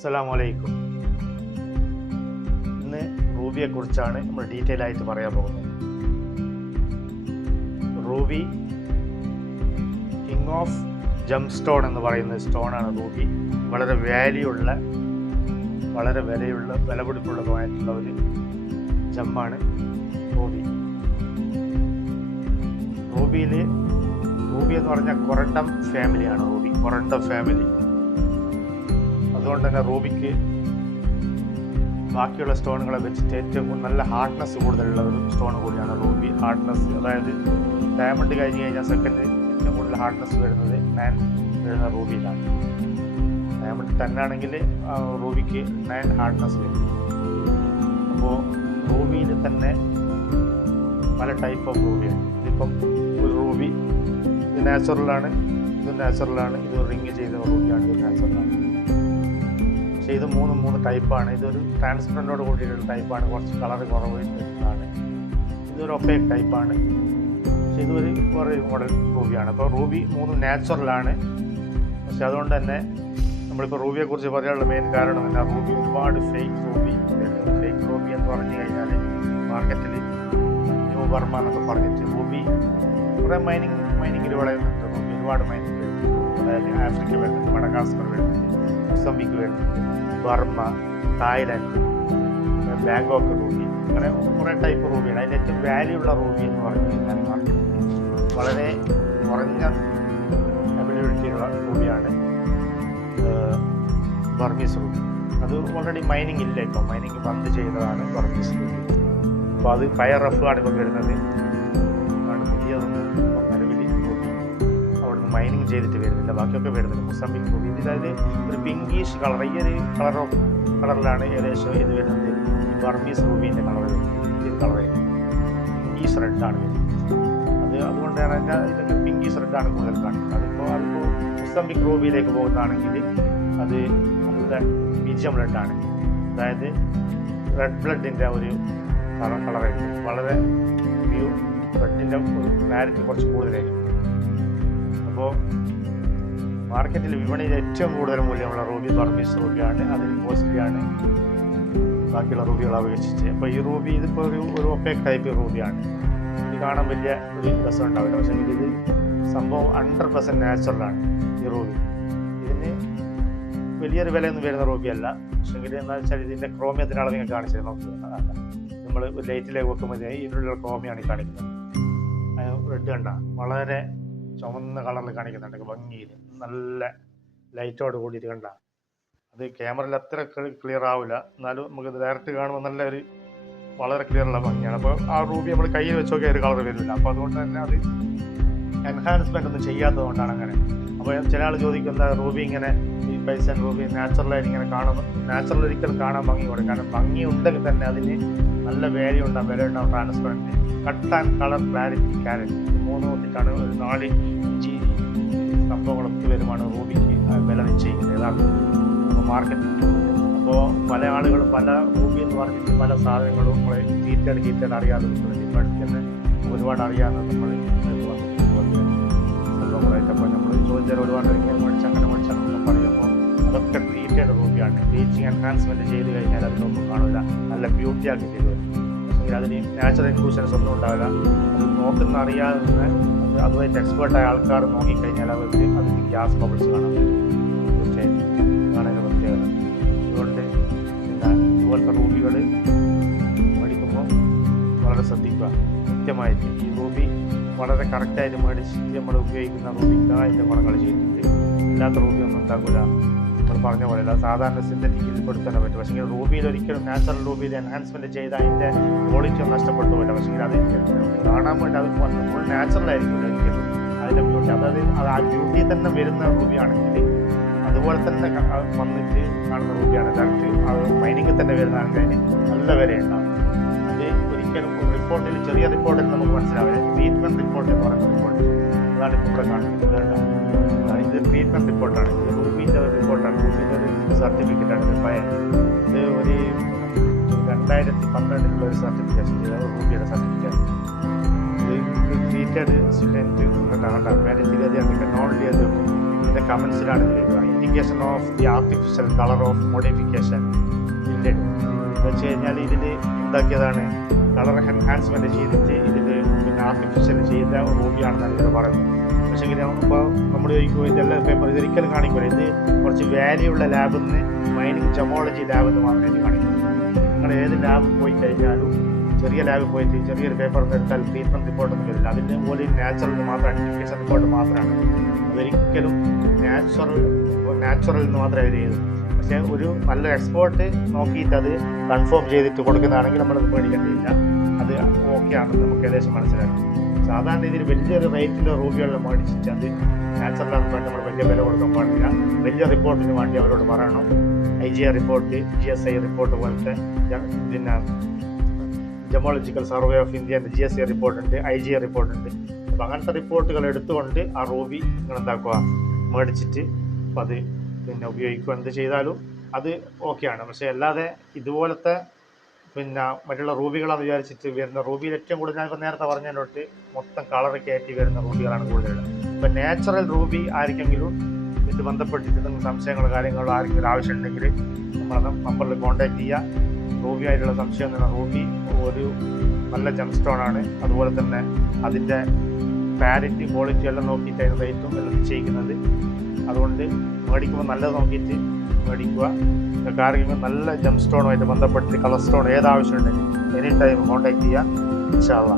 അസ്സലാമു അലൈക്കും ഇന്ന് റൂബിയെ കുറിച്ചാണ് നമ്മൾ ഡീറ്റെയിൽ ആയിട്ട് പറയാൻ പോകുന്നത്. റൂബി കിങ് ഓഫ് ജം സ്റ്റോൺ എന്ന് പറയുന്ന സ്റ്റോണാണ് റൂബി. വളരെ വാല്യൂ ഉള്ള വളരെ വിലയുള്ള വിലപിടിപ്പുള്ളതുമായിട്ടുള്ള ഒരു ജമ്മാണ് റൂബി. റൂബിയിൽ റൂബി എന്ന് പറഞ്ഞാൽ കൊറണ്ടം ഫാമിലിയാണ് റൂബി. Corundum family. അതുകൊണ്ട് തന്നെ റൂബിക്ക് ബാക്കിയുള്ള സ്റ്റോണുകളെ വെച്ചിട്ട് ഏറ്റവും നല്ല ഹാർഡ്നെസ് കൂടുതലുള്ള ഒരു സ്റ്റോൺ കൂടിയാണ് റൂബി. ഹാർഡ്നെസ് അതായത് ഡയമണ്ട് കഴിഞ്ഞ് കഴിഞ്ഞാൽ സെക്കൻഡ് ഏറ്റവും കൂടുതൽ ഹാർഡ്നെസ് വരുന്നത് നയൻ വരുന്ന റൂബിയിലാണ്. ഡയമണ്ട് തന്നാണെങ്കിൽ റൂബിക്ക് നയൻ ഹാർഡ്നെസ് വരും. അപ്പോൾ റൂബിയിൽ തന്നെ പല ടൈപ്പ് ഓഫ് റൂബിയാണ് ഇതിപ്പം ഒരു റൂബി ഇത് നാച്ചുറലാണ് ഇത് നാച്ചുറലാണ് ഇത് റിങ് ചെയ്ത റൂബിയാണ് ഇത് നാച്ചുറലാണ് പക്ഷേ ഇത് മൂന്ന് മൂന്ന് ടൈപ്പാണ്. ഇതൊരു ട്രാൻസ്പെറന്റോട് കൂടിയിട്ടുള്ള ടൈപ്പാണ്. കുറച്ച് കളർ കുറവ് ഇതൊരു ഒപ്പേക്ക് ടൈപ്പാണ്. പക്ഷേ ഇതൊരു കുറേ മോഡൽ റൂബിയാണ് അപ്പോൾ റൂബി മൂന്ന് നാച്ചുറലാണ് പക്ഷെ അതുകൊണ്ട് തന്നെ നമ്മളിപ്പോൾ റൂബിയെ കുറിച്ച് പറയാനുള്ള മെയിൻ കാരണം തന്നെ റൂബി ഒരുപാട് ഫേക്ക് റൂബി ഫേക്ക് റൂബി എന്ന് പറഞ്ഞു കഴിഞ്ഞാൽ മാർക്കറ്റിൽ ന്യൂ വർമ്മ എന്നൊക്കെ പറഞ്ഞിട്ട് റൂബി കുറേ മൈനിങ് മൈനിങ്ങിൽ വളരുന്നുണ്ട്. റൂബി ഒരുപാട് മൈൻസ് വരുന്നുണ്ട് അതായത് ആഫ്രിക്ക വരുന്നുണ്ട് മഡഗാസ്കർ വരുന്നുണ്ട് മൊസംബിക്ക് വരുന്നുണ്ട് ബർമ്മ തായ്ലൻഡ് ബാങ്കോക്ക് റൂബി അങ്ങനെ കുറേ ടൈപ്പ് റൂബിയാണ് അതിന്റെ ഏറ്റവും വാല്യൂ ഉള്ള റൂബി എന്ന് പറഞ്ഞു കഴിഞ്ഞാൽ മാർക്കറ്റ് വളരെ കുറഞ്ഞ അവൈലബിലിറ്റിയുള്ള റൂബിയാണ് ബർമീസ് റൂബി. അത് ഓൾറെഡി മൈനിങ് ഇല്ല ഇപ്പോൾ മൈനിങ് ബന്ദ് ചെയ്തതാണ് ബർമീസ് റൂബി. അപ്പോൾ അത് ഫയർ റഫ് ആണ് ഇപ്പോൾ വരുന്നത് മൈനിങ് ചെയ്തിട്ട് വരുന്നില്ല. ബാക്കിയൊക്കെ വരുന്നുണ്ട് മുസംബിക് ഭൂമി ഇത് അതായത് ഒരു പിങ്കിഷ് കളർ ഈ ഒരു ഓഫ് കളറിലാണ് ഏകദേശം ഇത് വരുന്നത്. ബർമീസ് റൂബീന്റെ കളർ ഈ കളർ പിങ്കീഷ് റെഡാണ് അത് അതുകൊണ്ടാണ് അതിന്റെ ഇതൊക്കെ പിങ്കീഷ് റെഡാണ് കൂടുതൽ കാണുന്നത്. അതിപ്പോൾ അതിപ്പോൾ മുസംബിക് റൂബിയിലേക്ക് പോകുന്നതാണെങ്കിൽ അത് നല്ല മീഡിയം റെഡാണ് അതായത് റെഡ് ബ്ലഡിന്റെ ഒരു കളർ കളറായിട്ട് വളരെ വ്യൂ റെഡിന്റെ ഒരു ക്ലാരിറ്റി കുറച്ച് കൂടുതലായിരിക്കും. അപ്പോൾ മാർക്കറ്റിൽ വിപണിയിൽ ഏറ്റവും കൂടുതൽ മൂല്യമുള്ള റൂബി ബർമീസ് റൂബിയാണ് അതിൽ കോസ്റ്റ്ലിയാണ് ബാക്കിയുള്ള റൂബികളെ അപേക്ഷിച്ച്. അപ്പോൾ ഈ റൂബി ഇതിപ്പോൾ ഒരു ഒരു ഒപ്പേക്ക് ടൈപ്പ് റൂബിയാണ്. ഇത് കാണാൻ വലിയ ഒരു രസം ഉണ്ടാവില്ല. പക്ഷേ ഇത് സംഭവം ഹൺഡ്രഡ് പെർസെന്റ് നാച്ചുറലാണ് ഈ റൂബി. ഇതിന് വലിയൊരു വിലയൊന്നും വരുന്ന റൂബിയല്ല. പക്ഷേ ഇത് എന്താ വെച്ചാൽ ഇതിന്റെ ക്രോമിയത്തിനാണ് നിങ്ങൾ കാണിച്ചത്. നോക്കുക അതല്ല. നമ്മൾ ലൈറ്റിലേക്ക് വെക്കുമ്പോൾ ഇതിനുള്ള ക്രോമിയാണ് ഈ കാണിക്കുന്നത്. റെഡ് കണ്ട. വളരെ ചുവന്ന കളറിൽ കാണിക്കുന്നുണ്ട്. ഭംഗിയിൽ. നല്ല ലൈറ്റോട് കൂടിയിട്ട് കണ്ട. അത് ക്യാമറയിൽ അത്ര ക്ലിയർ ആവില്ല. എന്നാലും നമുക്ക് ഡയറക്റ്റ് കാണുമ്പോൾ നല്ല ഒരു വളരെ ക്ലിയർ ഉള്ള ഭംഗിയാണ്. അപ്പോൾ ആ റൂബി നമ്മൾ കയ്യിൽ വെച്ചൊക്കെ ഒരു കളർ വരില്ല അപ്പോൾ അതുകൊണ്ട് തന്നെ അത് എൻഹാൻസ്മെന്റ് ഒന്നും ചെയ്യാത്തത് കൊണ്ടാണ് അങ്ങനെ. അപ്പോൾ ചില ആൾ ചോദിക്കുന്ന റൂബി ഇങ്ങനെ ഈ പൈസ റൂബി നാച്ചുറലായിട്ട് ഇങ്ങനെ കാണുന്നു നാച്ചുറൽ ഒരിക്കലും കാണാൻ ഭംഗി കൊടുക്കും കാരണം ഭംഗി ഉണ്ടെങ്കിൽ തന്നെ അതിന് നല്ല വാല്യൂ ഉണ്ടാവും വില ഉണ്ടാവും transparent cut and colour clarity carat മൂന്ന് നോക്കിയിട്ടാണ് ഒരു നാല് ഇഞ്ചി സംഭവങ്ങളൊക്കെ വരുമാണ് റൂബിക്ക് വില നിശ്ചയിക്കുന്നത്. യഥാർത്ഥത്തിൽ അപ്പോൾ മാർക്കറ്റ് അപ്പോൾ പല ആളുകളും പല റൂബി എന്ന് പറഞ്ഞിട്ട് പല സാധനങ്ങളും നമ്മൾ ഡീറ്റെയിൽ ഡീറ്റെയിൽ അറിയാതെ കിട്ടുന്നുണ്ട് ഇപ്പോൾ അടുത്ത് തന്നെ ഒരുപാട് അറിയാതെ നമ്മൾ സംഭവങ്ങളായിട്ട് നമ്മൾ ചോദിച്ചാൽ ഒരുപാട് മേടിച്ചാൽ എൻഹാൻസ്മെന്റ് ചെയ്ത് കഴിഞ്ഞാൽ അതിനൊന്നും കാണില്ല നല്ല ബ്യൂട്ടി ആക്കി ചെയ്തു വരും പക്ഷേ അതിന് നാച്ചുറൽ ഇൻക്ലൂഷൻസ് ഒന്നും ഉണ്ടാവില്ല. അത് നോക്കുന്ന അറിയാതെ തന്നെ അത് അതുമായിട്ട് എക്സ്പേർട്ടായ ആൾക്കാർ നോക്കിക്കഴിഞ്ഞാൽ അവർക്ക് അതിന് ഗ്യാസ് ബബിൾസ് കാണാം വളരെ ശ്രദ്ധിക്കുക. ഈ റൂബി വളരെ കറക്റ്റായിട്ട് മേടിച്ച് നമ്മൾ ഉപയോഗിക്കുന്ന റൂബിക്ക് എന്റെ ഗുണങ്ങൾ ചെയ്യുന്നുണ്ട് ഇല്ലാത്ത റൂബി ഒന്നും ഉണ്ടാക്കില്ല നമ്മൾ പറഞ്ഞ പോലെ അല്ല സാധാരണ സിന്തറ്റിക്കിൽ പെടുത്താൻ പറ്റും. പക്ഷേ റൂബിയിൽ ഒരിക്കലും നാച്ചുറൽ റൂബിയിൽ എൻഹാൻസ്മെന്റ് ചെയ്ത് അതിന്റെ ക്വാളിറ്റി ഒന്നും നഷ്ടപ്പെട്ടു പോയില്ല പക്ഷേ അത് കാണാൻ വേണ്ടി അത് ഫുൾ നാച്ചുറൽ ആയിരിക്കും ഒരിക്കലും അതിന്റെ ബ്യൂട്ടി അതായത് അത് ആ ബ്യൂട്ടി തന്നെ വരുന്ന റൂബിയാണെങ്കിൽ അതുപോലെ തന്നെ വന്നിട്ട് കാണുന്ന റൂബിയാണ് ഡയറക്റ്റ് മൈനിങ്ങിൽ തന്നെ വരുന്നതാണെങ്കിൽ ആൾക്കാർ നല്ല വിലയുണ്ടാവും. അത് ഒരിക്കലും റിപ്പോർട്ടിൽ ചെറിയ റിപ്പോർട്ടിൽ നമുക്ക് മനസ്സിലാവില്ല. ട്രീറ്റ്മെന്റ് റിപ്പോർട്ട് എന്ന് പറയുന്ന റിപ്പോർട്ട് അതാണ് ഇപ്പോൾ ഇവിടെ കാണിക്കുന്നത്. ഇത് ട്രീറ്റ്മെന്റ് റിപ്പോർട്ടാണ് ഇത് റൂബിന്റെ ഒരു റിപ്പോർട്ടാണ് റൂബിന്റെ ഒരു സർട്ടിഫിക്കറ്റാണ് ഇത് പഴയ. ഇത് ഒരു രണ്ടായിരത്തി പന്ത്രണ്ടിലുള്ള ഒരു സർട്ടിഫിക്കേഷൻ ചെയ്ത റൂബിയുടെ സർട്ടിഫിക്കറ്റ് ഇത് ട്രീറ്റഡ് സ്റ്റുഡന്റ് കണ്ടാണ് മാനേജ് ചെയ്ത് നോൺ ചെയ്ത് ഇതിന്റെ കമൻസിലാണ് ഇത് വരിക indication of the artificial colour of modification ഇല്ലേ? എന്ന് വെച്ച് കഴിഞ്ഞാൽ ഇതിൽ ഉണ്ടാക്കിയതാണ് കളർ എൻഹാൻസ്മെന്റ് ചെയ്തിട്ട് ഇതിൽ ആർട്ടിഫിഷ്യൽ ചെയ്ത റൂബിയാണെന്നാണ് ഇവിടെ പറയുന്നത്. പക്ഷേ ഇപ്പോൾ നമ്മൾ ചോദിക്കുമ്പോൾ ഇതെല്ലാം പേപ്പർ ഇതൊരിക്കലും കാണിക്കില്ല ഇത് കുറച്ച് വാല്യൂ ഉള്ള ലാബിൽ നിന്ന് മൈനിങ് ജമോളജി ലാബിൽ മാത്രമേ കാണിക്കുന്നു കാണിക്കൂ. നിങ്ങൾ ഏത് ലാബിൽ പോയി കഴിഞ്ഞാലും ചെറിയ ലാബിൽ പോയി ചെറിയൊരു പേപ്പർ എടുത്താൽ ട്രീറ്റ്മെന്റ് റിപ്പോർട്ടൊന്നും വരില്ല. അതിന്റെ പോലെ നാച്ചുറൽ മാത്രം ഐഡന്റിഫിക്കേഷൻ റിപ്പോർട്ട് മാത്രമാണ്. അതൊരിക്കലും നാച്ചുറൽ നാച്ചുറൽ എന്ന് മാത്രമേ അവർ ചെയ്തു പക്ഷേ ഒരു നല്ല എക്സ്പോർട്ട് നോക്കിയിട്ട് അത് കൺഫേം ചെയ്തിട്ട് കൊടുക്കുന്നതാണെങ്കിൽ നമ്മളത് പേടിക്കേണ്ടിയില്ല ഓക്കെ നമുക്ക് ഏകദേശം മനസ്സിലാക്കാം. സാധാരണ രീതിയിൽ വലിയൊരു റേറ്റിന്റെ റൂബികളിൽ മേടിച്ചിട്ട് അത് നാച്ചുറലാണെന്ന് പറഞ്ഞ് നമ്മൾ വലിയ വില കൊടുക്കാൻ പാടില്ല. വലിയ റിപ്പോർട്ടിന് വേണ്ടി അവരോട് പറയണം. I G I report G S I report പോലത്തെ പിന്നെ ജമോളജിക്കൽ സർവേ ഓഫ് ഇന്ത്യന്റെ ജി എസ് ഐ റിപ്പോർട്ടുണ്ട് ഐ ജി ഐ റിപ്പോർട്ടുണ്ട് അപ്പോൾ അങ്ങനത്തെ റിപ്പോർട്ടുകൾ എടുത്തുകൊണ്ട് ആ റൂബി നിങ്ങൾ എന്താക്കുക? മേടിച്ചിട്ട് അപ്പോൾ അത് പിന്നെ ഉപയോഗിക്കുക. എന്ത് ചെയ്താലും അത് ഓക്കെയാണ് പക്ഷേ അല്ലാതെ ഇതുപോലത്തെ പിന്നെ മറ്റുള്ള റൂബികളാന്ന് വിചാരിച്ചിട്ട് വരുന്ന റൂബിയിൽ ഏറ്റവും കൂടുതൽ ഞാൻ ഇപ്പോൾ നേരത്തെ പറഞ്ഞതിനോട്ട് മൊത്തം കളർ കയറ്റി വരുന്ന റൂബികളാണ് കൂടുതലുള്ളത്. ഇപ്പം നാച്ചുറൽ റൂബി ആർക്കെങ്കിലും ഇത് ബന്ധപ്പെട്ടിട്ട് നിങ്ങൾക്ക് സംശയങ്ങളോ കാര്യങ്ങളോ ആർക്കെങ്കിലും ആവശ്യമുണ്ടെങ്കിൽ നമ്മളെ നമ്പറിൽ കോൺടാക്ട് ചെയ്യുക റൂബി ആയിട്ടുള്ള സംശയം എന്ന് പറഞ്ഞാൽ റൂബി ഒരു നല്ല ജം സ്റ്റോൺ ആണ്. അതുപോലെ തന്നെ അതിന്റെ ക്ലാരിറ്റി ക്വാളിറ്റി എല്ലാം നോക്കിയിട്ട് അതിന് റേറ്റും എല്ലാം നിശ്ചയിക്കുന്നത്. അതുകൊണ്ട് മേടിക്കുമ്പോൾ നല്ലത് നോക്കിയിട്ട് മേടിക്കുക ആരെങ്കിലും നല്ല ജംസ്റ്റോണുമായിട്ട് സ്റ്റോണുമായിട്ട് ബന്ധപ്പെട്ടിട്ട് കളർ സ്റ്റോൺ ഏതാവശ്യമുണ്ടെങ്കിൽ എനി ടൈം കോൺടാക്ട് ചെയ്യുക ഇൻഷാല്ല